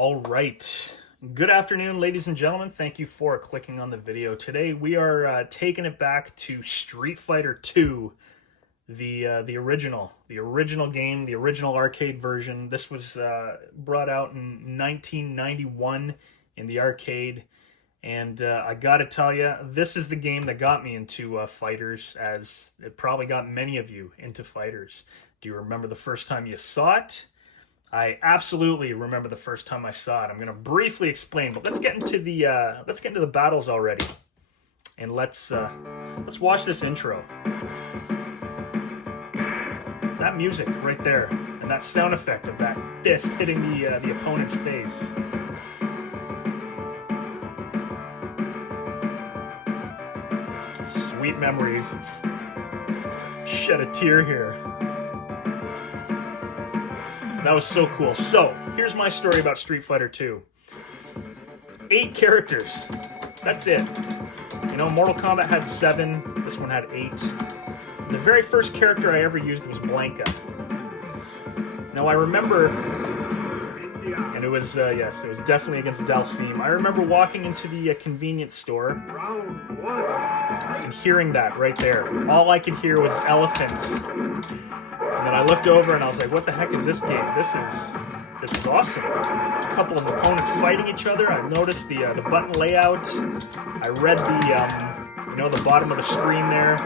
All right. Good afternoon, ladies and gentlemen. Thank you for clicking on the video. Today we are taking it back to Street Fighter 2, the original game, the original arcade version. This was brought out in 1991 in the arcade, and I gotta tell you, this is the game that got me into fighters, as it probably got many of you into fighters. Do you remember the first time you saw it? I absolutely remember the first time I saw it. I'm going to briefly explain, but let's get into the battles already, and let's watch this intro. That music right there, and that sound effect of that fist hitting the opponent's face. Sweet memories. Shed a tear here. That was so cool. So, here's my story about Street Fighter 2. 8 characters. That's it. You know, Mortal Kombat had 7. This one had 8. The very first character I ever used was Blanca. Now, I remember, and it was, yes, it was definitely against Dalsim. I remember walking into the convenience store and hearing that right there. All I could hear was elephants. And then I looked over and I was like, what the heck is this game? This is awesome. A couple of opponents fighting each other. I noticed the button layout. I read the bottom of the screen there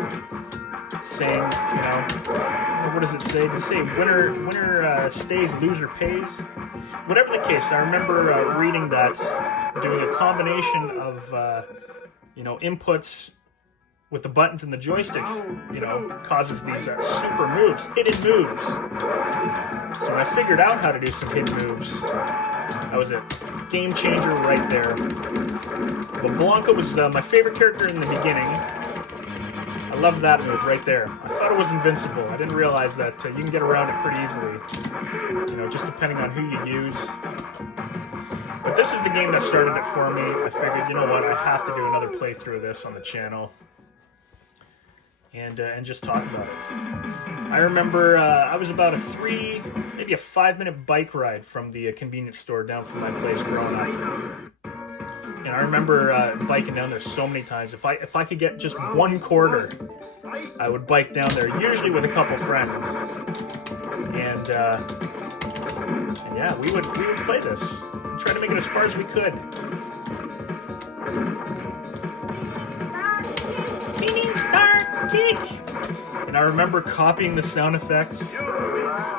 saying, what does it say? Does it say winner stays, loser pays? Whatever the case, I remember reading that, doing a combination of inputs with the buttons and the joysticks, causes these super moves, hidden moves. So when I figured out how to do some hidden moves, that was a game changer right there. But Blanca was my favorite character in the beginning. I loved that move right there. I thought it was invincible. I didn't realize that you can get around it pretty easily, just depending on who you use. But this is the game that started it for me. I figured, you know what, I have to do another playthrough of this on the channel. And just talk about it. I remember I was about maybe a 5-minute bike ride from the convenience store down from my place growing up. And I remember biking down there so many times. If I could get just one quarter, I would bike down there, usually with a couple friends. And yeah, we would play this and try to make it as far as we could. Kick! And I remember copying the sound effects.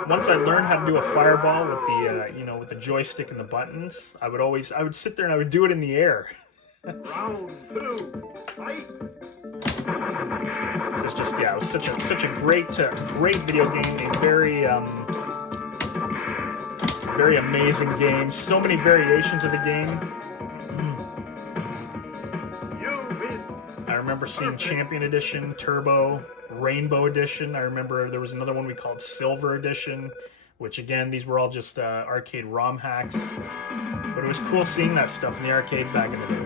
Once I learned how to do a fireball with the with the joystick and the buttons, I would sit there and I would do it in the air. Round 2, fight! It was just, it was such a great video game, a very amazing game. So many variations of the game. I remember seeing Champion Edition, Turbo, Rainbow Edition. I remember there was another one we called Silver Edition, which again, these were all just arcade ROM hacks. But it was cool seeing that stuff in the arcade back in the day.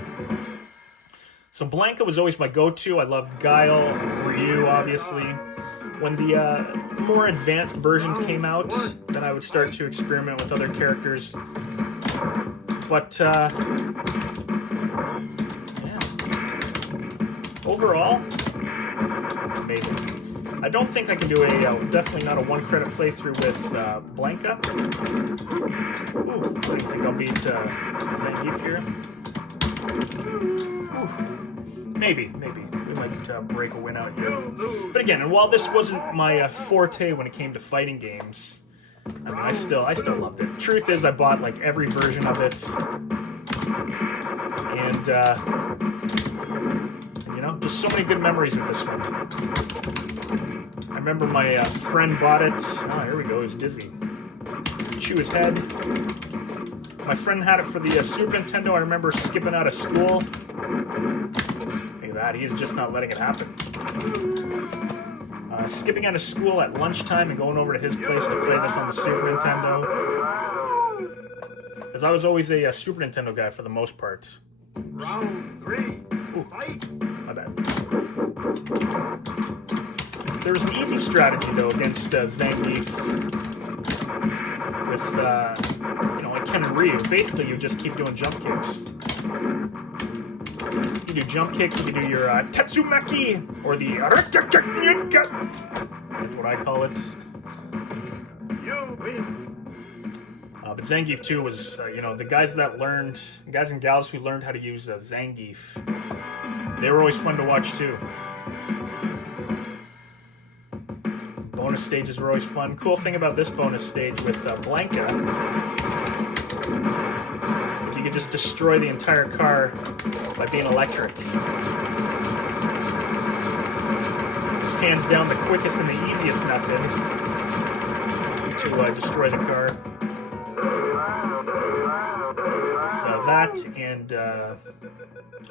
So Blanca was always my go-to. I loved Guile, Ryu, obviously. When the more advanced versions came out, then I would start to experiment with other characters. But overall, amazing. I don't think I can do definitely not a 1-credit playthrough with Blanca. Ooh, I don't think I'll beat Zangief here. Ooh. Maybe. We might break a win out here. But again, and while this wasn't my forte when it came to fighting games, I mean, I still loved it. Truth is, I bought like every version of it. And just so many good memories with this one. I remember my friend bought it. Oh, here we go. He's dizzy. Chew his head. My friend had it for the Super Nintendo. I remember skipping out of school. Look at that. He's just not letting it happen. Skipping out of school at lunchtime and going over to his place to play this on the Super Nintendo. Because I was always a Super Nintendo guy for the most part. Round 3. Ooh. My bad. There was an easy strategy, though, against Zangief with, Ken and Ryu. Basically, you just keep doing jump kicks. You do jump kicks, you can do your Tatsumaki, or the... That's what I call it. But Zangief 2 was, you know, the guys and gals who learned how to use Zangief, they were always fun to watch too. Bonus stages were always fun. Cool thing about this bonus stage with Blanca, if you could just destroy the entire car by being electric. Just hands down the quickest and the easiest method to destroy the car. With that and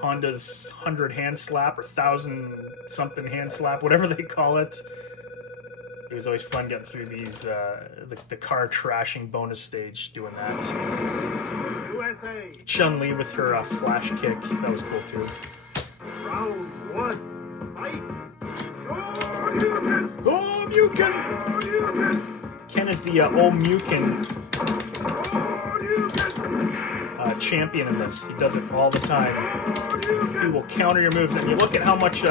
Honda's 100 hand slap or 1,000 something hand slap, whatever they call it. It was always fun getting through these the car trashing bonus stage doing that. Chun-Li with her flash kick, that was cool too. Round 1, fight! Oh, Muken! Ken is the old Muken champion in this. He does it all the time. He will counter your moves, and you look at how much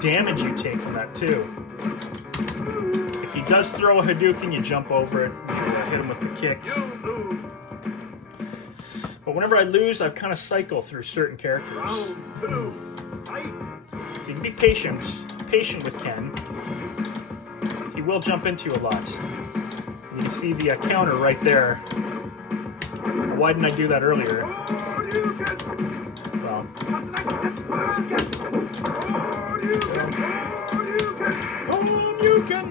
damage you take from that too. If he does throw a Hadouken, you jump over it, you hit him with the kick. But whenever I lose, I kind of cycle through certain characters. So you can be patient with Ken. He will jump into you a lot. You can see the counter right there. Why didn't I do that earlier? Well. Oh, Muken!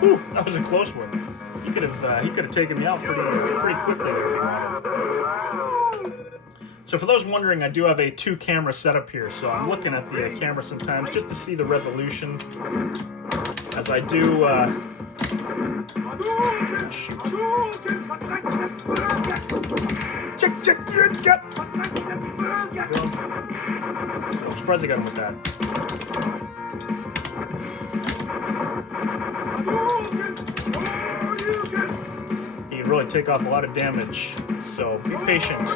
Whew, that was a close one. He could have taken me out pretty quickly there if he wanted. So for those wondering, I do have a 2-camera setup here, so I'm looking at the camera sometimes just to see the resolution. As I do, check your gut. I'm surprised I got him with that. He can really take off a lot of damage, so be patient.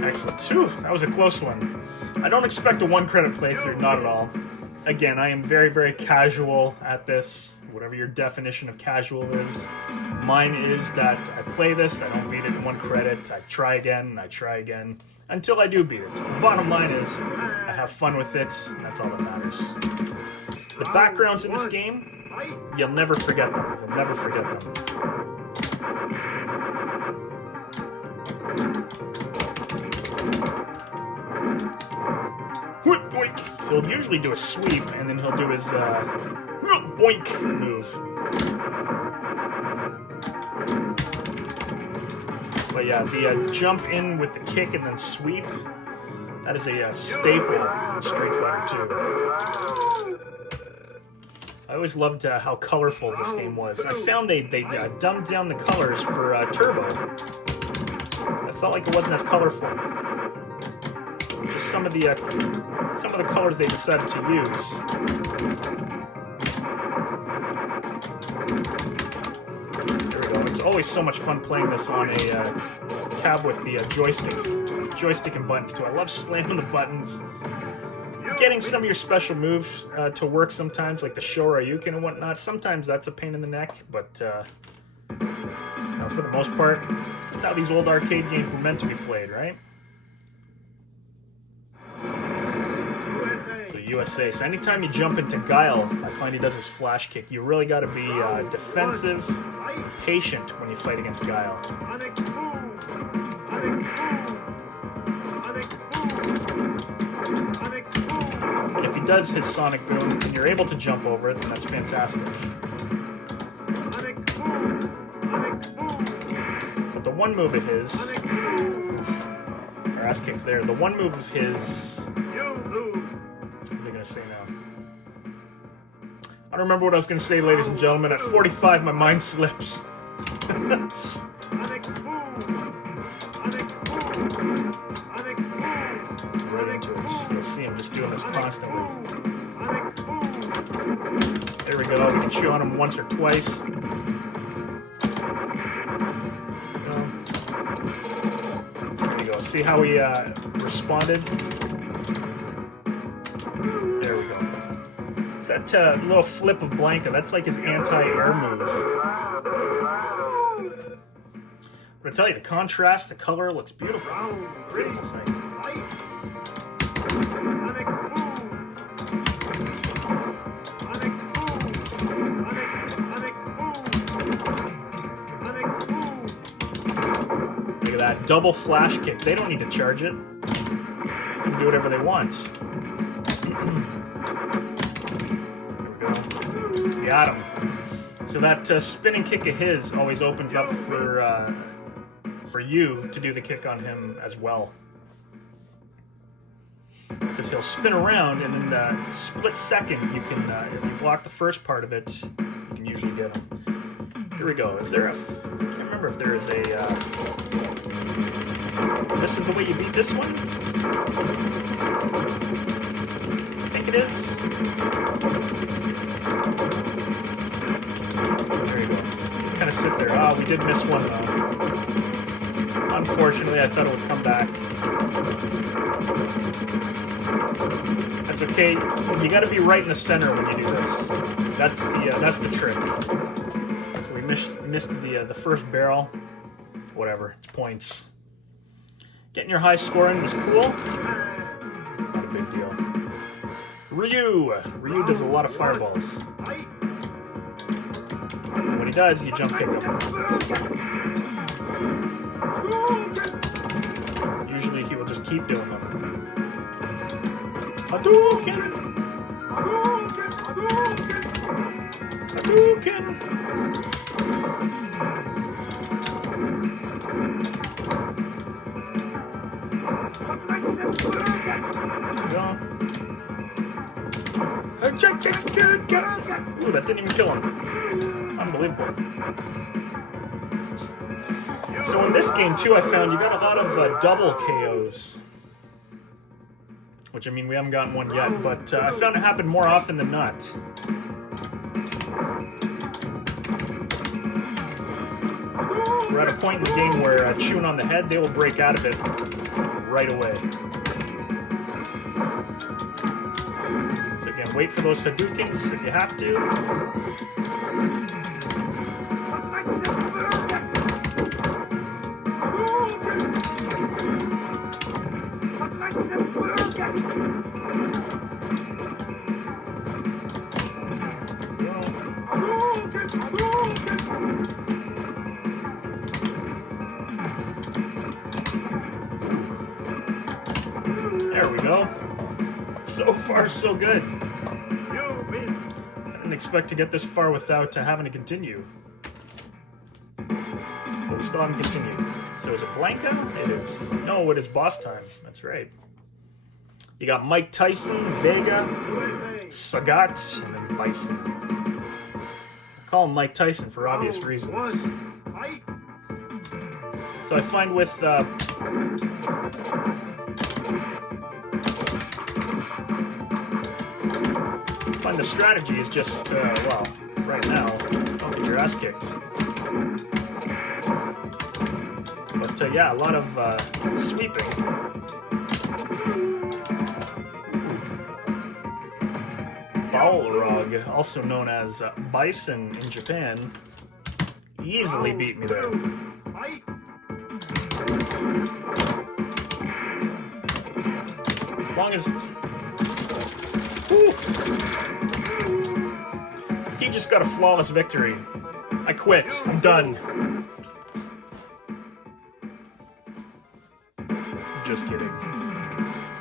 Excellent. Whew, that was a close one. I don't expect a 1-credit playthrough, not at all. Again, I am very, very casual at this, whatever your definition of casual is. Mine is that I play this, I don't beat it in 1 credit, I try again, and I try again, until I do beat it. The bottom line is, I have fun with it, and that's all that matters. The backgrounds in this game, you'll never forget them. You'll never forget them. He'll usually do a sweep, and then he'll do his boink move. But yeah, the jump in with the kick and then sweep, that is a staple in Street Fighter 2. I always loved how colorful this game was. I found they dumbed down the colors for Turbo. I felt like it wasn't as colorful. Just some of the colors they decided to use. There we go. It's always so much fun playing this on a cab with the joystick and buttons too. I love slamming the buttons. Getting some of your special moves to work sometimes, like the Shoryuken and whatnot. Sometimes that's a pain in the neck, but you know, for the most part, that's how these old arcade games were meant to be played, right? USA. So anytime you jump into Guile, I find he does his flash kick. You really got to be defensive, patient when you fight against Guile. And if he does his Sonic Boom and you're able to jump over it, then that's fantastic. But the one move of his, or ass kick there, the one move of his, say now. I don't remember what I was going to say, ladies and gentlemen. At 45, my mind slips. Right into it. You'll see him just doing this constantly. There we go. We can chew on him once or twice. There we go. See how he responded? There we go. Is that little flip of Blanca? That's like his anti-air move. But I tell you, the contrast, the color looks beautiful. Beautiful thing. Look at that double flash kick. They don't need to charge it. They can do whatever they want. There we go. Got him. So that spinning kick of his always opens up for you to do the kick on him as well. Because he'll spin around, and in the split second, you can, if you block the first part of it, you can usually get him. Here we go. Is there a... I can't remember if there is a... this is the way you beat this one? I think it is. There you go. Just kind of sit there. Oh, we did miss one, though. Unfortunately, I thought it would come back. That's okay. You got to be right in the center when you do this. That's the trick. So we missed the first barrel. Whatever. It's points. Getting your high scoring was cool. Not a big deal. Ryu does a lot of fireballs. When he does, you jump kick him. Usually he will just keep doing them. Hadouken! Hadouken! Ooh, that didn't even kill him. Unbelievable. So in this game, too, I found you got a lot of double KOs. Which, I mean, we haven't gotten one yet, but I found it happened more often than not. We're at a point in the game where chewing on the head, they will break out of it right away. So again, wait for those Hadoukens if you have to. There we go. So far, so good. I didn't expect to get this far without having to continue. But we still haven't continued. So is it Blanca? It is. No, it is boss time. That's right. You got Mike Tyson, Vega, Saget, and then Bison. I call him Mike Tyson for obvious reasons. So I find with... the strategy is just, well, right now, don't get your ass kicked. But, yeah, a lot of sweeping. Balrog, also known as Bison in Japan, easily beat me there. As long as... Woo. He just got a flawless victory. I quit. I'm done. Just kidding.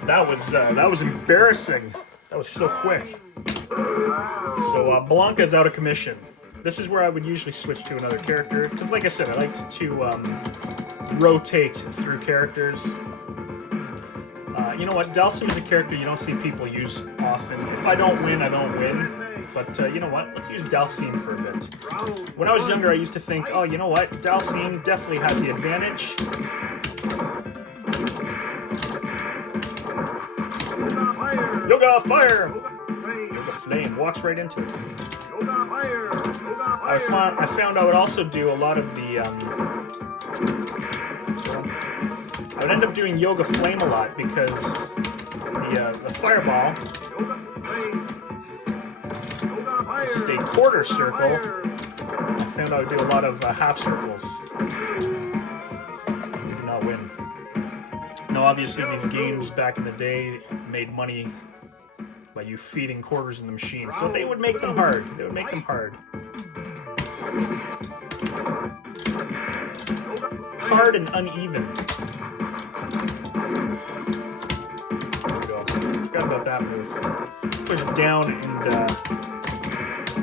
That was embarrassing. That was so quick. So Blanca's out of commission. This is where I would usually switch to another character because, like I said, I like to rotate through characters. You know what? Darryl Tsung is a character you don't see people use often. If I don't win, I don't win. But you know what? Let's use Dalsim for a bit. Round When I was one. younger, I used to think, oh, you know what? Dalsim definitely has the advantage. Yoga Yoga fire. fire! Flame. Yoga flame walks right into it. Yoga fire. Yoga I fire. found I would also do a lot of the. I would end up doing Yoga Flame a lot because the fireball Yoga flame. Yoga fire. is just a quarter Yoga circle. fire. I found I would do a lot of half circles. Did not win. No, obviously these games back in the day made money by you feeding quarters in the machine. So they would make them hard. They would make them hard. Hard and uneven. There we go. Forgot about that move. Push down and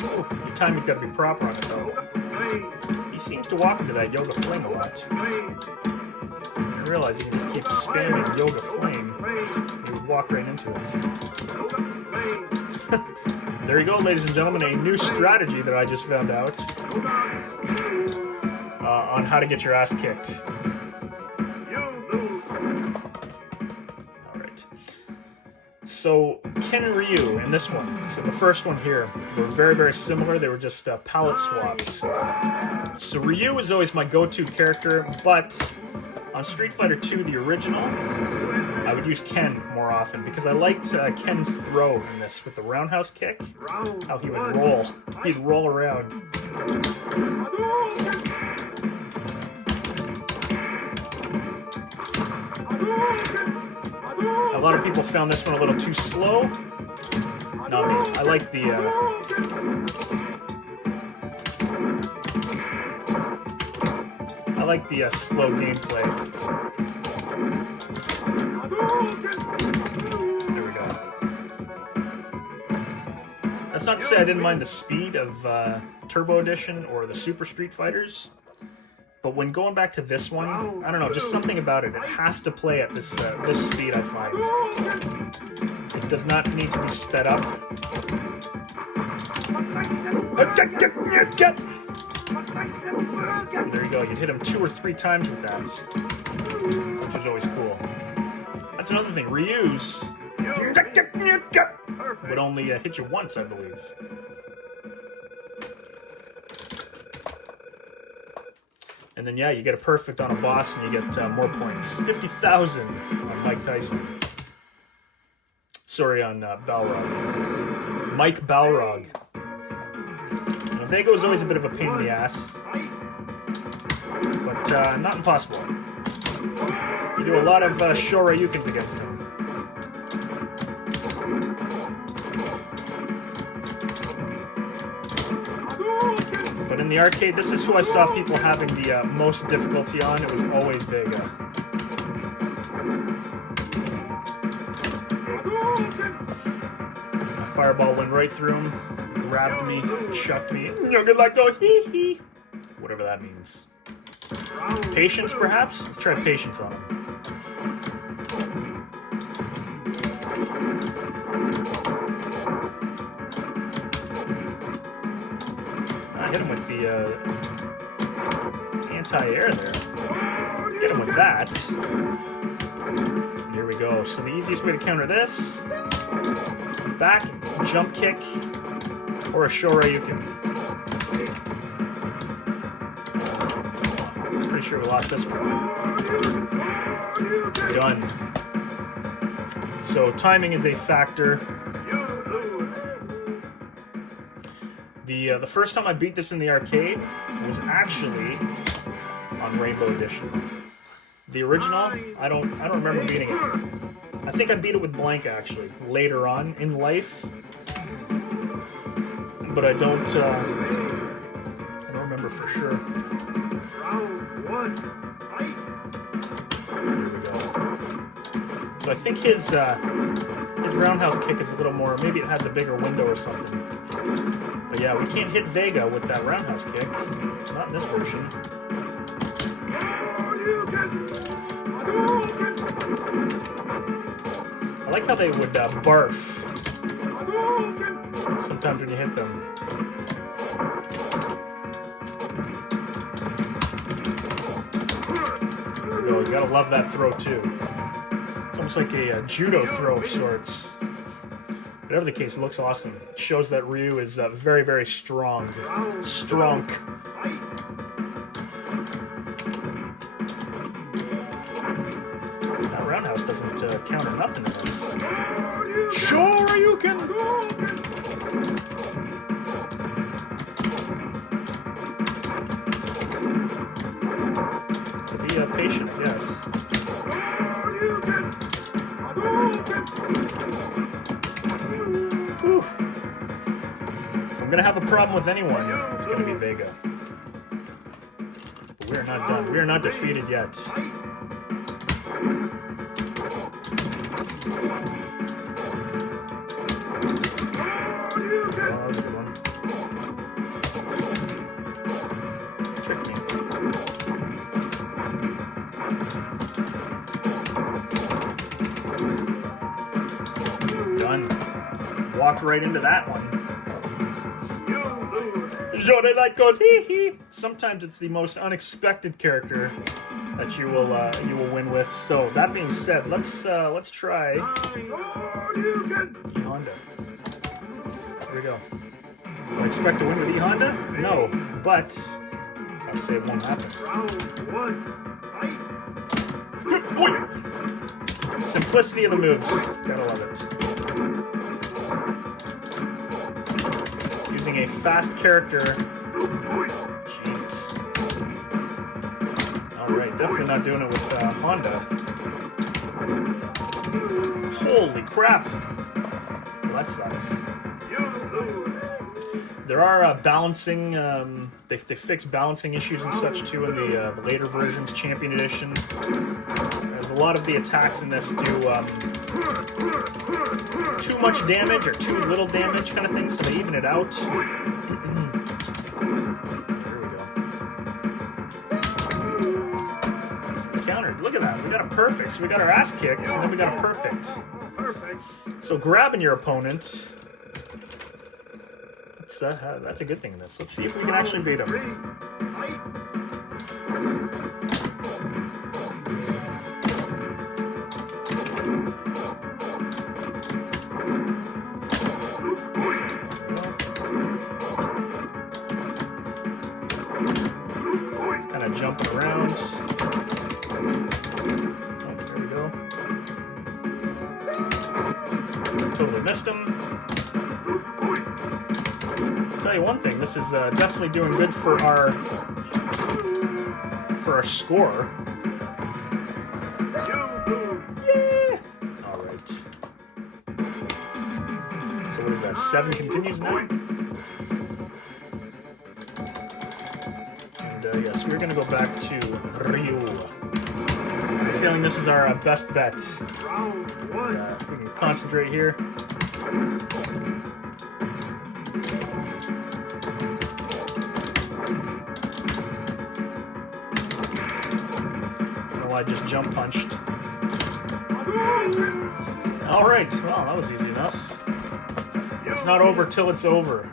oh, the timing's got to be proper on it though. He seems to walk into that Yoga Flame a lot. I realize you can just keep spamming Yoga Flame. You would walk right into it. There you go, ladies and gentlemen, a new strategy that I just found out on how to get your ass kicked. Alright. So, Ken and Ryu in this one, so the first one here, were very, very similar. They were just palette swaps. So Ryu was always my go-to character, but on Street Fighter 2, the original, I would use Ken more often because I liked Ken's throw in this with the roundhouse kick. How he would roll. He'd roll around. A lot of people found this one a little too slow. Not me. I like the slow gameplay. There we go. That's not to say I didn't mind the speed of Turbo Edition or the Super Street Fighters, but when going back to this one, I don't know, just something about it. It has to play at this this speed, I find. It does not need to be sped up. There you go. You'd hit him 2 or 3 times with that, which is always cool. That's another thing. Ryu's would only hit you once, I believe. And then, yeah, you get a perfect on a boss and you get more points. 50,000 on Mike Tyson. Sorry, on Balrog. Mike Balrog. Now, Vega was always a bit of a pain in the ass, but not impossible. You do a lot of Shoryukens against him. But in the arcade, this is who I saw people having the most difficulty on. It was always Vega. My fireball went right through him, grabbed me, chucked me. No good luck, go hee hee. Whatever that means. Patience, perhaps? Let's try patience on him. Hit him with the anti-air there. Get him with that. Here we go. So the easiest way to counter this, back, jump kick, or a Shoryuken. Pretty sure we lost this one. Done. So timing is a factor. The first time I beat this in the arcade was actually on Rainbow Edition. The original, I don't remember beating it. I think I beat it with Blank actually later on in life, but I don't remember for sure. Round one, fight. Here we go. So I think his roundhouse kick is a little more. Maybe it has a bigger window or something. But yeah, we can't hit Vega with that roundhouse kick. Not in this version. I like how they would barf. Sometimes when you hit them. There we go. You gotta love that throw too. It's almost like a judo throw of sorts. Whatever the case, it looks awesome. It shows that Ryu is very, very strong. Strong. That roundhouse doesn't counter nothing in this. Sure, you can. Be patient, I guess. Whew. If I'm gonna have a problem with anyone, it's gonna be Vega. But we are not done. We are not defeated yet. Trick me. Done. Walked right into that one. Sometimes it's the most unexpected character that you will win with. So that being said, let's try E-Honda. Here we go. Do I expect to win with E-Honda? No, but I'd say it won't happen. Simplicity of the moves. Gotta love it. Using a fast character. Jesus. Alright, definitely not doing it with Honda. Holy crap. Well, that sucks. There are balancing, they fix balancing issues and such too in the later versions, Champion Edition. There's a lot of the attacks in this do too much damage or too little damage kind of thing, so they even it out. There we go. Countered. Look at that. We got a perfect. So we got our ass kicked, and then we got a perfect. So grabbing your opponent. That's a good thing in this. Let's see if we can actually beat him. He's kind of jumping around. Oh, there we go. Totally missed him. Tell you one thing, this is definitely doing good for our score. Yeah. All right. So what is that? 7 continues now. And yes, we're gonna go back to Ryu. I have a feeling this is our best bet. If we can concentrate here. I just jump punched. Alright, well, that was easy enough. It's not over till it's over.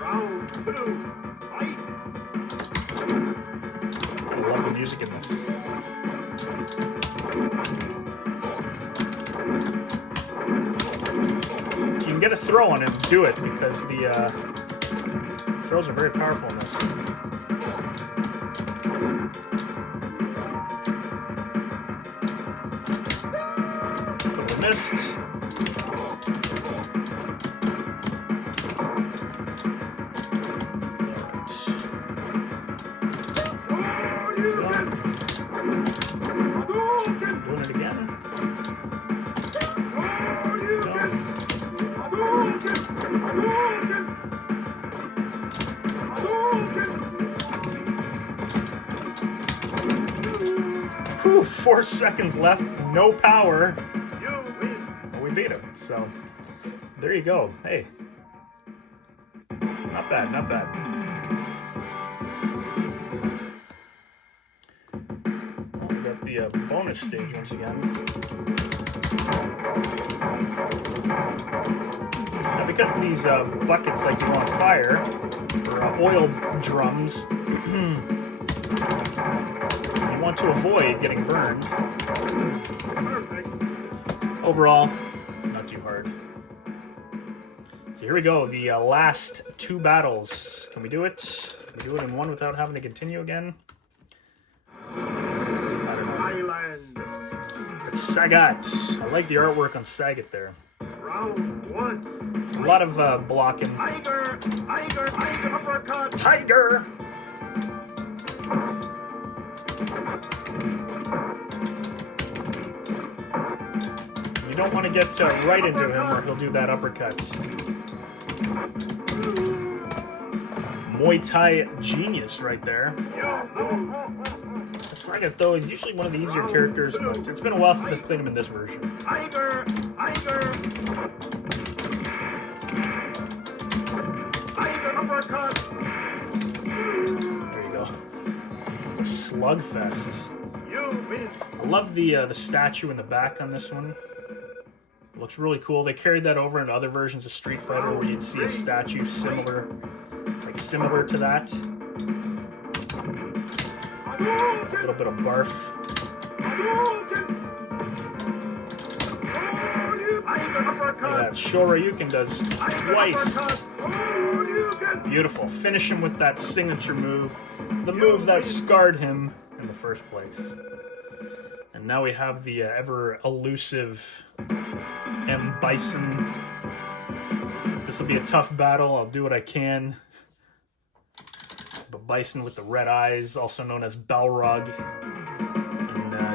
I love the music in this. If you can get a throw on him, do it, because the throws are very powerful in this. Missed. Doing it again. Whew, 4 seconds left, no power. Beat him, so there you go. Hey, not bad, not bad. Well, we got the bonus stage once again. because these buckets like to go on fire, or oil drums, you want to avoid getting burned. Perfect. Overall, not too hard. So here we go, the last 2 battles. Can we do it? Can we do it in one without having to continue again? I don't know. Island. It's Saget. I like the artwork on Saget there. Round 1. A lot of blocking. Tiger. Tiger. Tiger. Uppercut. Tiger! You don't want to get right into him or he'll do that uppercut. Muay Thai genius right there. Saget, though, is usually one of the easier characters, but it's been a while since I played him in this version. Tiger. Tiger. Tiger. Uppercut. There you go. It's a slugfest. You win. I love the statue in the back on this one. It looks really cool. They carried that over into other versions of Street Fighter where you'd see a statue similar to that. A little bit of barf. Look at that. Shoryuken does twice. Beautiful. Finish him with that signature move. The move that scarred him in the first place. And now we have the ever elusive Bison. This will be a tough battle. I'll do what I can. But Bison with the red eyes, also known as Balrog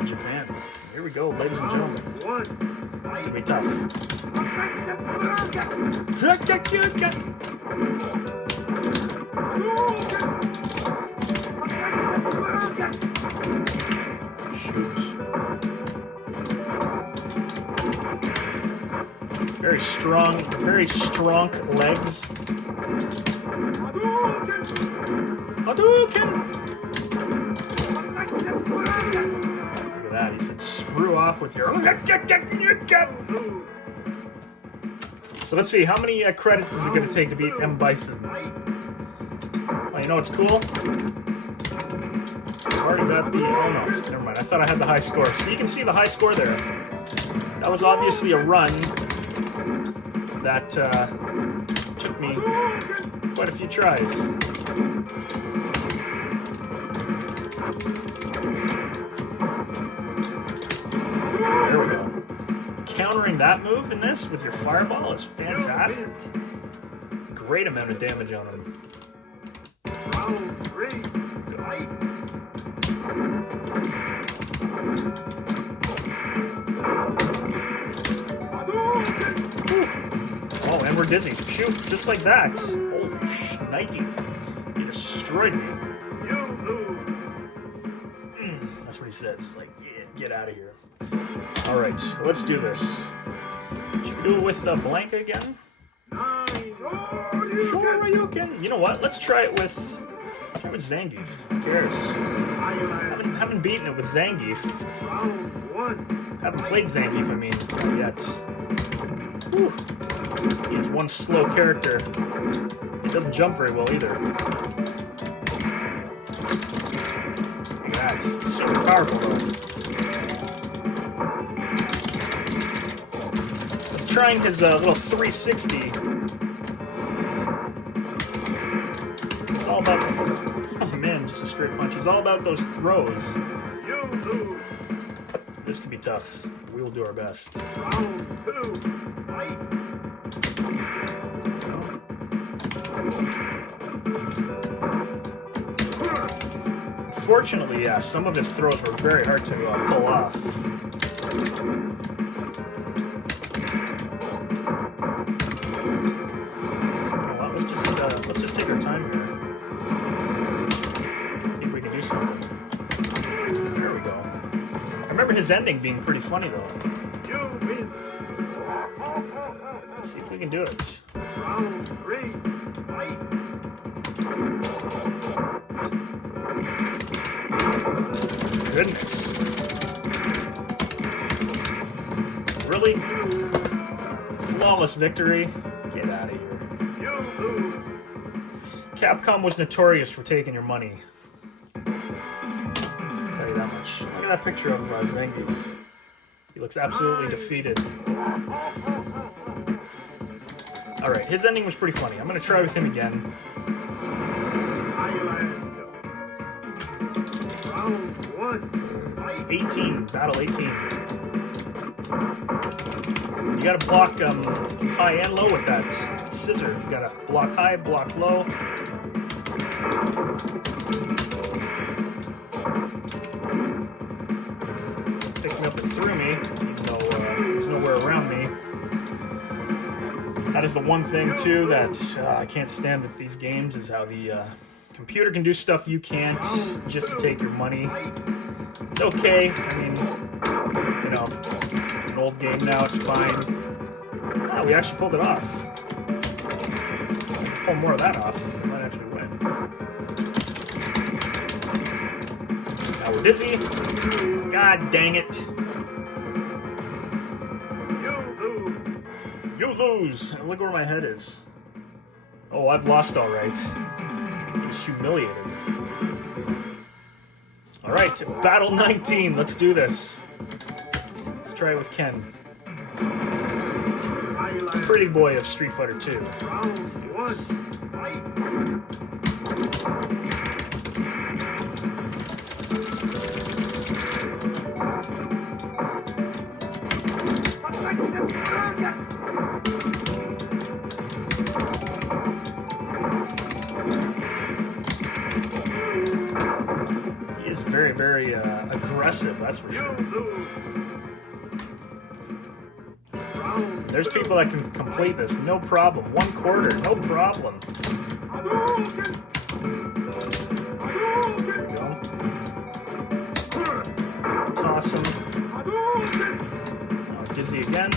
in Japan. Here we go, ladies and gentlemen. It's gonna be tough. Shoot. Very strong legs. Hadouken! Look at that, he said, screw off with your... So let's see, how many credits is it going to take to beat Bison? Oh, you know what's cool? I've already got the... Oh no, never mind, I thought I had the high score. So you can see the high score there. That was obviously a run that took me quite a few tries. There we go. Countering that move in this with your fireball is fantastic. Great amount of damage on him. Round 3. Fight. Oh, and we're dizzy. Shoot, just like that. Holy shnikey. You destroyed me. That's what he says. Like, yeah, get out of here. Alright, let's do this. Should we do it with Blanca again? Shoryuken! You know what? Let's try it with Zangief. Who cares? Haven't beaten it with Zangief. Haven't played Zangief, I mean, yet. Whew. He's one slow character. He doesn't jump very well either. Look at that. Super powerful though. Let's try his little 360. It's all about... Oh man, just a straight punch. It's all about those throws. This could be tough. We will do our best. Round 2. Fight. Unfortunately, yeah, some of his throws were very hard to pull off. Well, let's just take our time here. See if we can do something. There we go. I remember his ending being pretty funny though. Let's see if we can do it. Round 3. Fight. Goodness. Really? Flawless victory? Get out of Capcom was notorious for taking your money. I'll tell you that much. Look at that picture of Zangief. He looks absolutely defeated. Alright, his ending was pretty funny. I'm going to try with him again. Island. Round 1. Fight. 18. Battle 18. You got to block high and low with that scissor. You got to block high, block low. Picked me up and threw me, even though there's nowhere around me. That is the one thing, too, that I can't stand with these games, is how the computer can do stuff you can't just to take your money. It's okay. I mean, you know, it's an old game now, it's fine. Ah, we actually pulled it off. Pull more of that off, we might actually win. Now we're dizzy. God dang it. You lose! Look where my head is. Oh, I've lost alright. I was humiliated. Alright, battle 19. Let's do this. Let's try it with Ken. Pretty boy of Street Fighter 2. Round 1. Fight. He is very, very aggressive, that's for sure. There's people that can complete this, no problem. 1/4, no problem. There we go. Toss him. Dizzy again.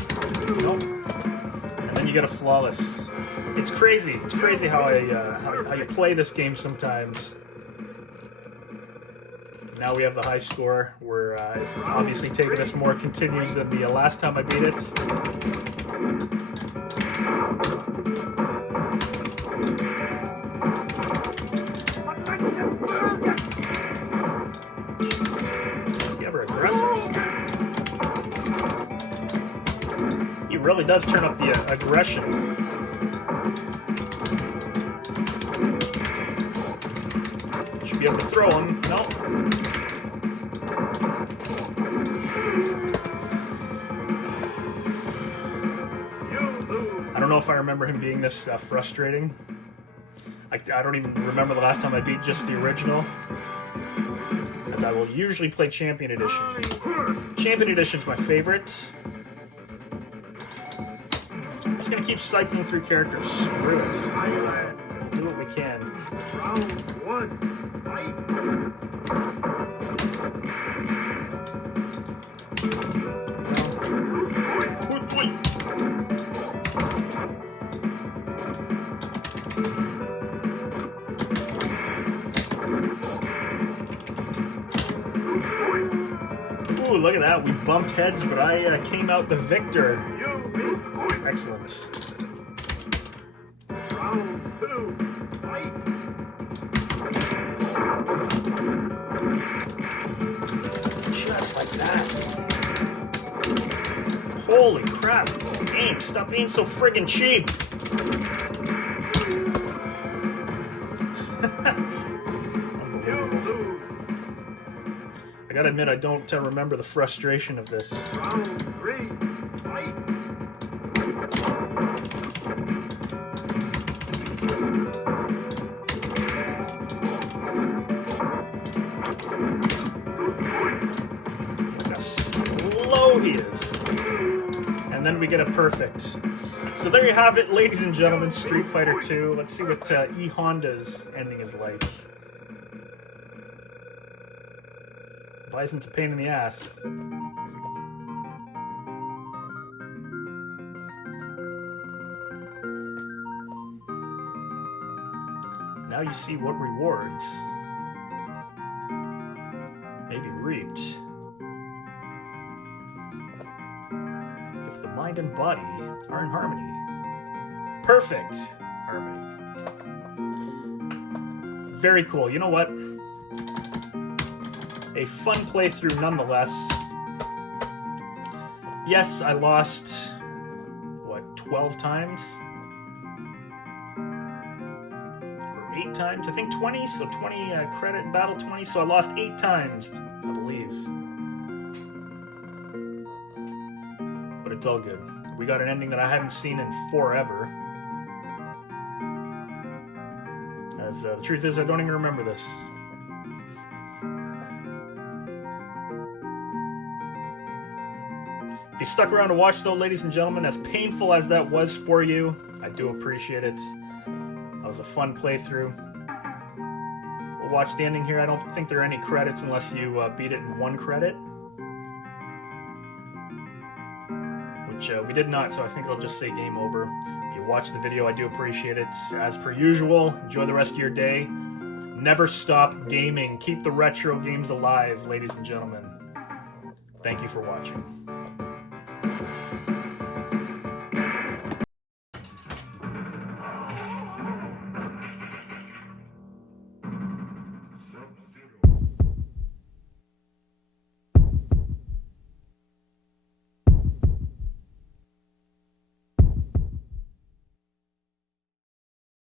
Nope. And then you get a flawless. It's crazy. It's crazy how how you play this game sometimes. Now we have the high score. We're it's obviously taking us more continues than the last time I beat it. Is he ever aggressive? He really does turn up the aggression. Should be able to throw him. No. I don't know if I remember him being this frustrating. I don't even remember the last time I beat just the original, as I will usually play Champion Edition. Champion Edition's my favorite. I'm just gonna keep cycling through characters. Screw it. Do what we can. Round 1. Fight. Ooh, look at that. We bumped heads, but I came out the victor. Excellent. Round 2. Fight. Just like that. Holy crap. Aim, stop being so friggin' cheap. I gotta admit, I don't remember the frustration of this. Round 3. Fight. Look how slow he is. And then we get a perfect. So there you have it, ladies and gentlemen, Street Fighter 2. Let's see what E Honda's ending is like. Bison's a pain in the ass. Now you see what rewards may be reaped if the mind and body are in harmony. Perfect harmony. very cool. You know what? A fun playthrough nonetheless. Yes, I lost, what, 12 times? Or 8 times? I think 20, so 20 credit, battle 20, so I lost 8 times, I believe. But it's all good. We got an ending that I haven't seen in forever. As the truth is, I don't even remember this. If you stuck around to watch, though, ladies and gentlemen, as painful as that was for you, I do appreciate it. That was a fun playthrough. We'll watch the ending here. I don't think there are any credits unless you beat it in 1 credit. Which we did not, so I think I'll just say game over. If you watch the video, I do appreciate it. As per usual, enjoy the rest of your day. Never stop gaming. Keep the retro games alive, ladies and gentlemen. Thank you for watching.